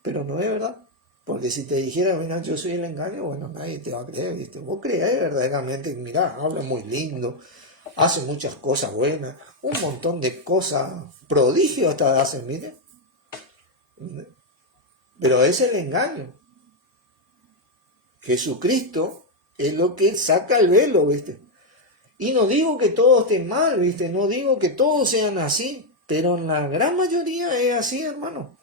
pero no es verdad. Porque si te dijera, mira, yo soy el engaño, bueno, nadie te va a creer, ¿viste? Vos creés verdaderamente, mirá, habla muy lindo, hace muchas cosas buenas, un montón de cosas, prodigios hasta hacen, ¿viste? Pero es el engaño. Jesucristo es lo que saca el velo, ¿viste? Y no digo que todo esté mal, ¿viste? No digo que todos sean así, pero en la gran mayoría es así, hermano.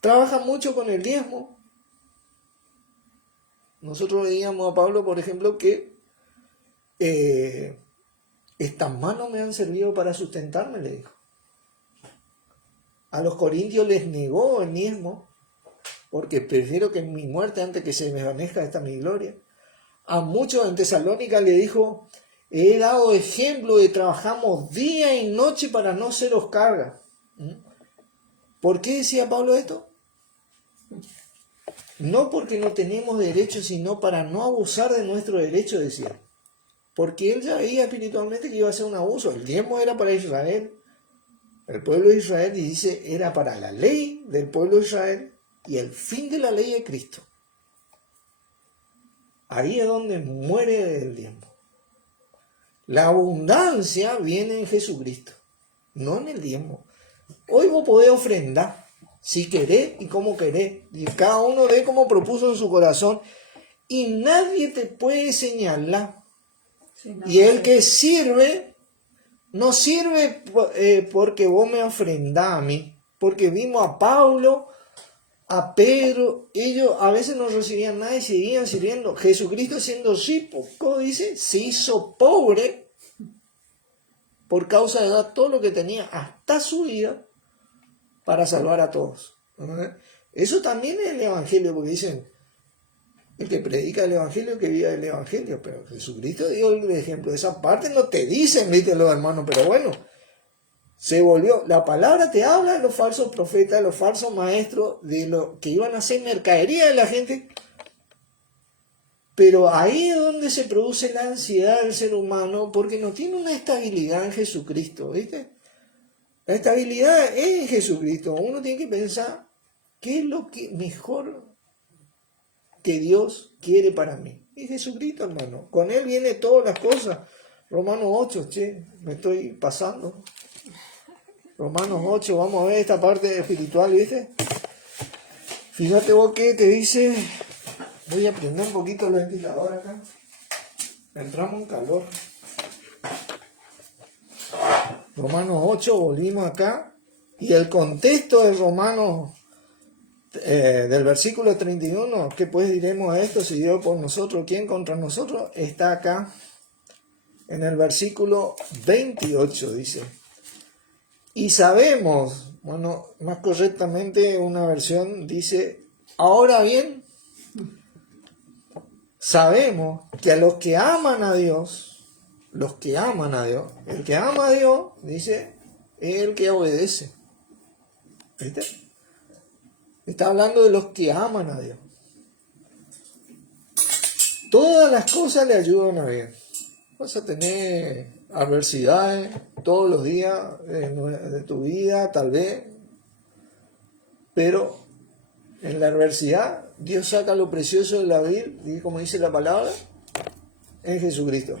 Trabaja mucho con el diezmo. Nosotros veíamos a Pablo, por ejemplo, que estas manos me han servido para sustentarme, le dijo. A los corintios les negó el diezmo, porque prefiero que mi muerte antes que se me desvanezca esta mi gloria. A muchos en Tesalónica le dijo, He dado ejemplo de trabajamos día y noche para no seros carga. ¿Por qué decía Pablo esto? No porque no tenemos derecho, sino para no abusar de nuestro derecho, decía. Porque él ya veía espiritualmente que iba a ser un abuso. El diezmo era para Israel, el pueblo de Israel, y dice, era para la ley del pueblo de Israel y el fin de la ley de Cristo. Ahí es donde muere el diezmo. La abundancia viene en Jesucristo, no en el diezmo. Hoy vos podés ofrendar, si querés y como querés, y cada uno dé como propuso en su corazón, y nadie te puede señalar. Sí, Y el que sirve, no sirve porque vos me ofrendás a mí, porque vimos a Pablo, a Pedro, ellos a veces no recibían nada y seguían sirviendo. Jesucristo siendo rico, ¿cómo dice? Se hizo pobre por causa de dar todo lo que tenía, hasta su vida, para salvar a todos. Eso también es el Evangelio, porque dicen, el que predica el Evangelio, que viva el Evangelio, pero Jesucristo dio el ejemplo. De esa parte no te dicen, viste, los hermanos, pero bueno, se volvió, la palabra te habla de los falsos profetas, de los falsos maestros, de lo que iban a hacer mercadería de la gente, pero ahí es donde se produce la ansiedad del ser humano, porque no tiene una estabilidad en Jesucristo, ¿viste? La estabilidad es en Jesucristo. Uno tiene que pensar, ¿qué es lo que mejor que Dios quiere para mí? Y Jesucristo, hermano. Con Él viene todas las cosas. Romanos 8, me estoy pasando. Romanos 8, vamos a ver esta parte espiritual, ¿viste? Fíjate vos que te dice, voy a prender un poquito el ventilador acá. Entramos en calor. Romanos 8, volvimos acá. Y el contexto de Romanos, del versículo 31, ¿qué pues diremos a esto? Si Dios por nosotros, ¿quién contra nosotros? Está acá en el versículo 28, dice. Y sabemos, bueno, más correctamente una versión dice, ahora bien, sabemos que a los que aman a Dios, el que ama a Dios, dice, es el que obedece. ¿Viste? Está hablando de los que aman a Dios. Todas las cosas le ayudan a bien. Vas a tener adversidades todos los días de tu vida, tal vez. Pero en la adversidad, Dios saca lo precioso de la vida, y como dice la palabra, en Jesucristo.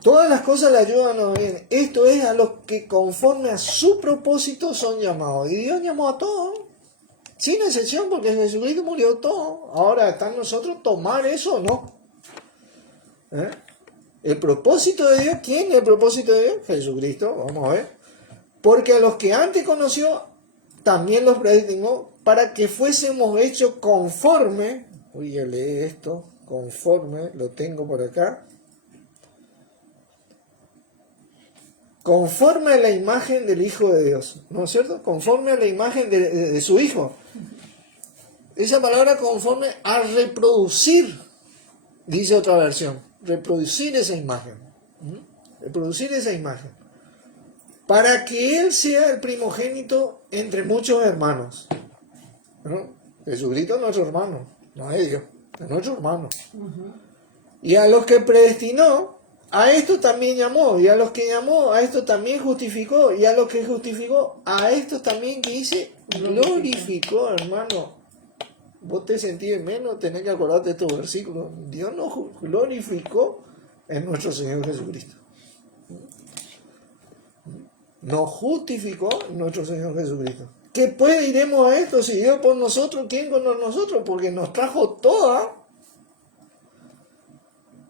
Todas las cosas le ayudan a bien. Esto es a los que conforme a su propósito son llamados. Y Dios llamó a todos, sin excepción, porque Jesucristo murió todo. Ahora está en nosotros tomar eso o no. El propósito de Dios, ¿quién es el propósito de Dios? Jesucristo, vamos a ver. Porque a los que antes conoció, también los predestinó para que fuésemos hechos conforme. Voy a leer esto, conforme, lo tengo por acá. Conforme a la imagen del Hijo de Dios, ¿no es cierto? Conforme a la imagen de su Hijo. Esa palabra conforme a reproducir, dice otra versión, reproducir esa imagen. Reproducir esa imagen. Para que Él sea el primogénito entre muchos hermanos. ¿No? Jesucristo es nuestro hermano, no es Dios, es nuestro hermano. Y a los que predestinó, a esto también llamó, y a los que llamó, a esto también justificó, y a los que justificó, a esto también que dice, glorificó, hermano. Vos te sentís menos, tenés que acordarte de estos versículos. Dios nos glorificó en nuestro Señor Jesucristo. Nos justificó en nuestro Señor Jesucristo. ¿Qué pues diremos a esto? Si Dios por nosotros, ¿quién con nosotros? Porque nos trajo toda.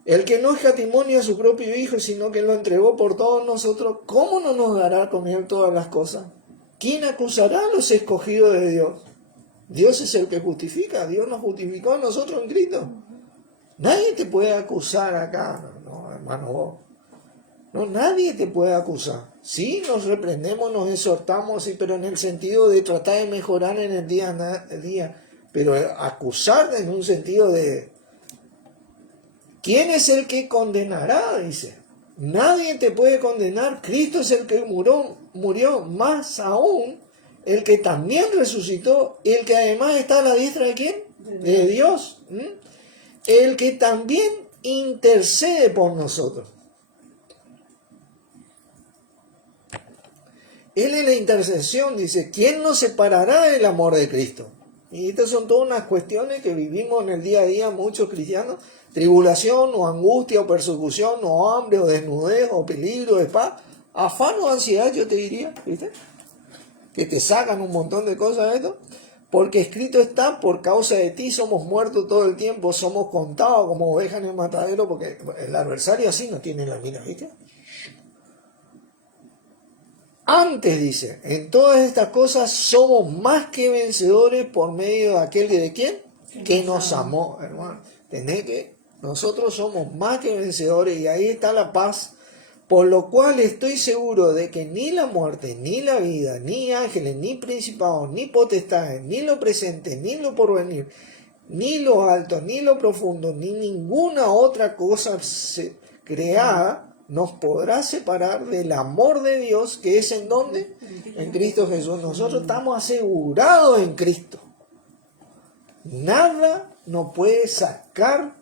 El que no escatimó ni a su propio Hijo, sino que lo entregó por todos nosotros, ¿cómo no nos dará con Él todas las cosas? ¿Quién acusará a los escogidos de Dios? Dios es el que justifica. Dios nos justificó a nosotros en Cristo. Nadie te puede acusar acá, no, hermano, vos. No, nadie te puede acusar. Sí, nos reprendemos, nos exhortamos, sí, pero en el sentido de tratar de mejorar en el día a día. Pero acusar en un sentido de ¿quién es el que condenará? Dice. Nadie te puede condenar. Cristo es el que murió, más aún el que también resucitó, el que además está a la diestra de ¿quién? De Dios. El que también intercede por nosotros. Él es la intercesión, dice, ¿quién nos separará del amor de Cristo? Y estas son todas unas cuestiones que vivimos en el día a día muchos cristianos. Tribulación o angustia o persecución o hambre o desnudez o peligro de espada. Afán o ansiedad, yo te diría, ¿viste? Que te sacan un montón de cosas de esto. Porque escrito está, por causa de ti somos muertos todo el tiempo, somos contados como ovejas en el matadero, porque el adversario así no tiene la mira, ¿viste? Antes dice, en todas estas cosas somos más que vencedores por medio de aquel que de quién? Que nos amó, hermano. Tenés que, nosotros somos más que vencedores y ahí está la paz, por lo cual estoy seguro de que ni la muerte, ni la vida, ni ángeles, ni principados, ni potestades, ni lo presente, ni lo porvenir, ni lo alto, ni lo profundo, ni ninguna otra cosa creada nos podrá separar del amor de Dios que es ¿en dónde? En Cristo Jesús. Nosotros estamos asegurados en Cristo. Nada nos puede sacar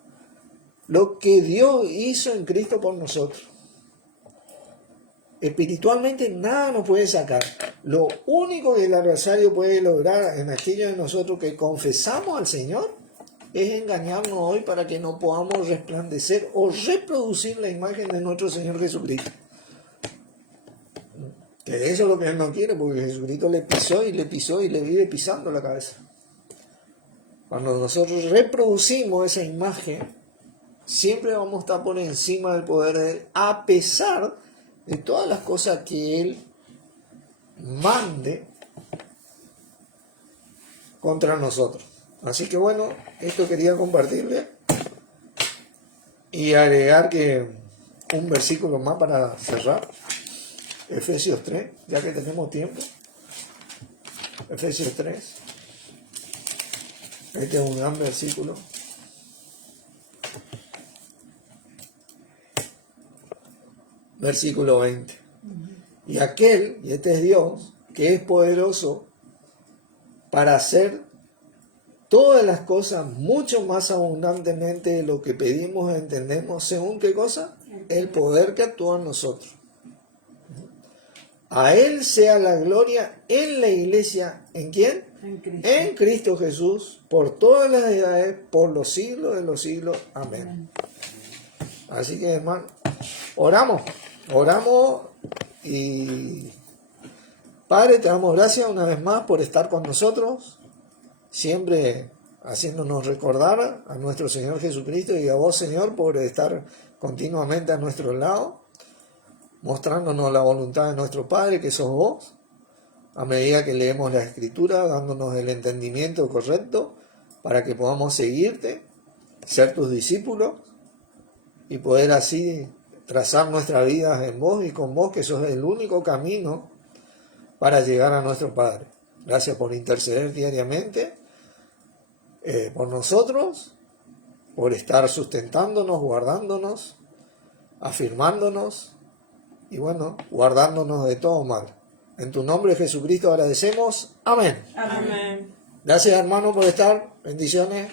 lo que Dios hizo en Cristo por nosotros. Espiritualmente nada nos puede sacar. Lo único que el adversario puede lograr en aquellos de nosotros que confesamos al Señor es engañarnos hoy para que no podamos resplandecer o reproducir la imagen de nuestro Señor Jesucristo. Que eso es lo que Él no quiere, porque Jesucristo le pisó y le vive pisando la cabeza. Cuando nosotros reproducimos esa imagen, siempre vamos a estar por encima del poder de Él, a pesar de todas las cosas que Él mande contra nosotros. Así que bueno, esto quería compartirle y agregar que un versículo más para cerrar. Efesios 3, ya que tenemos tiempo. Efesios 3. Este es un gran versículo. Versículo 20. Y aquel, y este es Dios, que es poderoso para hacer todas las cosas mucho más abundantemente de lo que pedimos e entendemos, según qué cosa, el poder que actúa en nosotros. A Él sea la gloria en la iglesia, ¿en quién? En Cristo Jesús, por todas las edades, por los siglos de los siglos. Amén. Así que, hermano, oramos y Padre, te damos gracias una vez más por estar con nosotros, siempre haciéndonos recordar a nuestro Señor Jesucristo y a vos, Señor, por estar continuamente a nuestro lado, mostrándonos la voluntad de nuestro Padre, que sos vos, a medida que leemos la Escritura, dándonos el entendimiento correcto para que podamos seguirte, ser tus discípulos y poder así trazar nuestras vidas en vos y con vos, que sos el único camino para llegar a nuestro Padre. Gracias por interceder diariamente por nosotros, por estar sustentándonos, guardándonos, afirmándonos y bueno, guardándonos de todo mal. En tu nombre, Jesucristo, agradecemos. Amén. Amén. Gracias, hermano, por estar. Bendiciones.